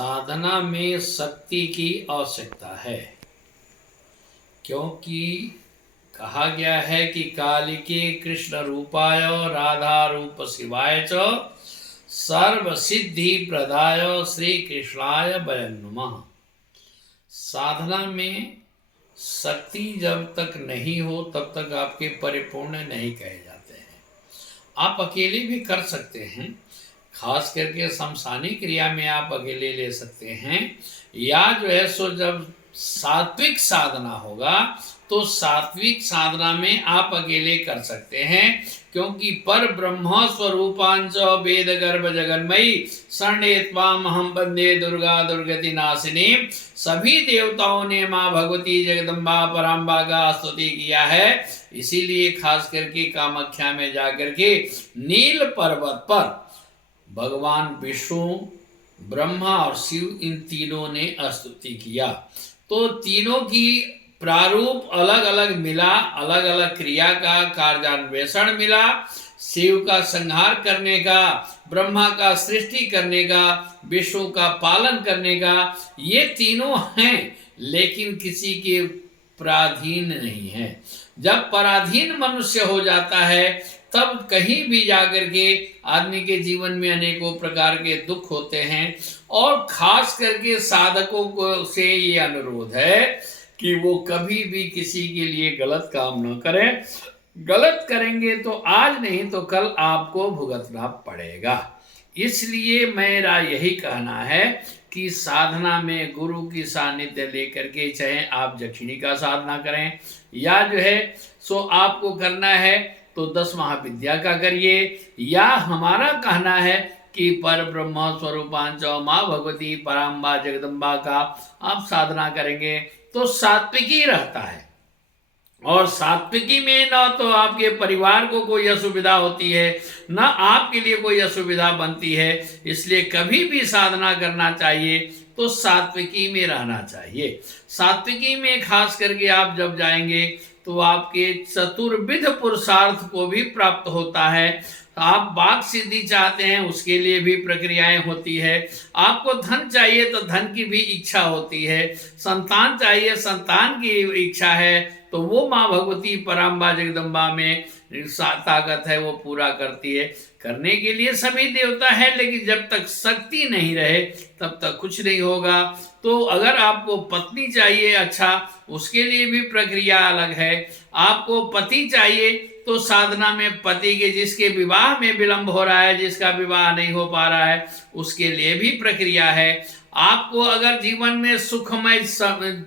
साधना में शक्ति की आवश्यकता है, क्योंकि कहा गया है कि कालिके कृष्ण रूपाय राधा रूप शिवाय च सर्व सिद्धि प्रदाय श्री कृष्णाय वयं नमः। साधना में शक्ति जब तक नहीं हो तब तक आपके परिपूर्ण नहीं कहे जाते हैं। आप अकेले भी कर सकते हैं, खास करके शमशानी क्रिया में आप अकेले ले सकते हैं, या जो है सो जब सात्विक साधना होगा तो सात्विक साधना में आप अकेले कर सकते हैं, क्योंकि पर ब्रह्म स्वरूपांच वेद गर्भ जगन्मयी शरणे त्वाम हम वंदे दुर्गा दुर्गति नाशिनी। सभी देवताओं ने माँ भगवती जगदम्बा पराम्बा का स्तुति किया है, इसीलिए खास करके कामाख्या में जाकर के नील पर्वत पर भगवान विष्णु, ब्रह्मा और शिव इन तीनों ने स्तुति किया। तो तीनों की प्रारूप अलग अलग मिला, अलग अलग क्रिया का कार्यान्वेषण मिला। शिव का संहार करने का, ब्रह्मा का सृष्टि करने का, विष्णु का पालन करने का, ये तीनों हैं, लेकिन किसी के पराधीन नहीं है। जब पराधीन मनुष्य हो जाता है तब कहीं भी जाकर के आदमी के जीवन में अनेकों प्रकार के दुख होते हैं। और खास करके साधकों को से ये अनुरोध है कि वो कभी भी किसी के लिए गलत काम न करें। गलत करेंगे तो आज नहीं तो कल आपको भुगतना पड़ेगा। इसलिए मेरा यही कहना है कि साधना में गुरु की सानिध्य लेकर के, चाहे आप दक्षिणी का साधना करें या जो है सो आपको करना है तो 10 महाविद्या का करिए, या हमारा कहना है कि पर ब्रह्म स्वरूपांच माँ भगवती पराम्बा जगदम्बा का आप साधना करेंगे तो सात्विकी रहता है। और सात्विकी में न तो आपके परिवार को कोई असुविधा होती है, न आपके लिए कोई असुविधा बनती है। इसलिए कभी भी साधना करना चाहिए तो सात्विकी में रहना चाहिए। सात्विकी में खास करके आप जब जाएंगे तो आपके चतुर्विध पुरुषार्थ को भी प्राप्त होता है। आप वाक सिद्धि चाहते हैं उसके लिए भी प्रक्रियाएं होती है। आपको धन चाहिए तो धन की भी इच्छा होती है। संतान चाहिए, संतान की इच्छा है, तो वो माँ भगवती पराम्बा जगदम्बा में ताकत है, वो पूरा करती है। करने के लिए सभी देवता है, लेकिन जब तक शक्ति नहीं रहे तब तक कुछ नहीं होगा। तो अगर आपको पत्नी चाहिए, अच्छा, उसके लिए भी प्रक्रिया अलग है। आपको पति चाहिए तो साधना में पति के, जिसके विवाह में विलंब हो रहा है, जिसका विवाह नहीं हो पा रहा है, उसके लिए भी प्रक्रिया है। आपको अगर जीवन में सुखमय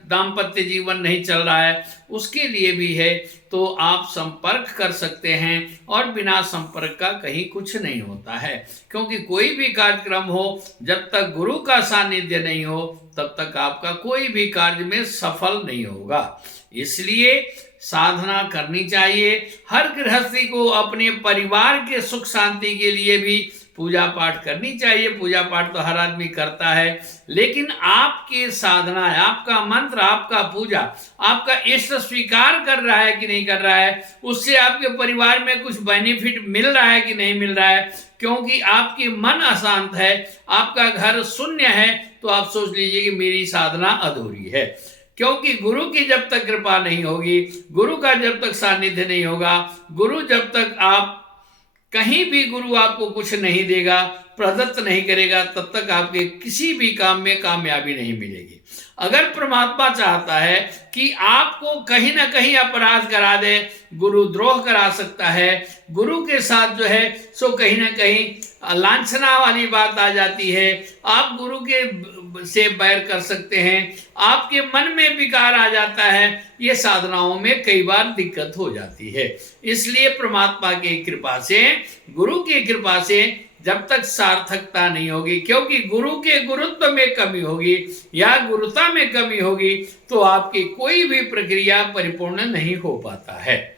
दाम्पत्य जीवन नहीं चल रहा है, उसके लिए भी है। तो आप संपर्क कर सकते हैं, और बिना संपर्क का कहीं कुछ नहीं होता है, क्योंकि कोई भी कार्यक्रम हो जब तक गुरु का सानिध्य नहीं हो तब तक आपका कोई भी कार्य में सफल नहीं होगा। इसलिए साधना करनी चाहिए। हर गृहस्थी को अपने परिवार के सुख शांति के लिए भी पूजा पाठ करनी चाहिए। पूजा पाठ तो हर आदमी करता है, लेकिन आपकी साधना, आपका मंत्र, आपका पूजा, आपका इष्ट स्वीकार कर रहा है कि नहीं कर रहा है, उससे आपके परिवार में कुछ बेनिफिट मिल रहा है कि नहीं मिल रहा है। क्योंकि आपकी मन अशांत है, आपका घर शून्य है, तो आप सोच लीजिए कि मेरी साधना अधूरी है। क्योंकि गुरु की जब तक कृपा नहीं होगी, गुरु का जब तक सानिध्य नहीं होगा, गुरु जब तक आप कहीं भी गुरु आपको कुछ नहीं देगा, प्रदत्त नहीं करेगा, तब तक आपके किसी भी काम में कामयाबी नहीं मिलेगी। अगर परमात्मा चाहता है कि आपको कहीं ना कहीं अपराध करा दे, गुरु द्रोह करा सकता है, गुरु के साथ जो है सो कहीं ना कहीं लांछना वाली बात आ जाती है। आप गुरु के से बैर कर सकते हैं, आपके मन में विकार आ जाता है। ये साधनाओं में कई बार दिक्कत हो जाती है। इसलिए परमात्मा की कृपा से, गुरु की कृपा से जब तक सार्थकता नहीं होगी, क्योंकि गुरु के गुरुत्व में कमी होगी या गुरुता में कमी होगी, तो आपकी कोई भी प्रक्रिया परिपूर्ण नहीं हो पाता है।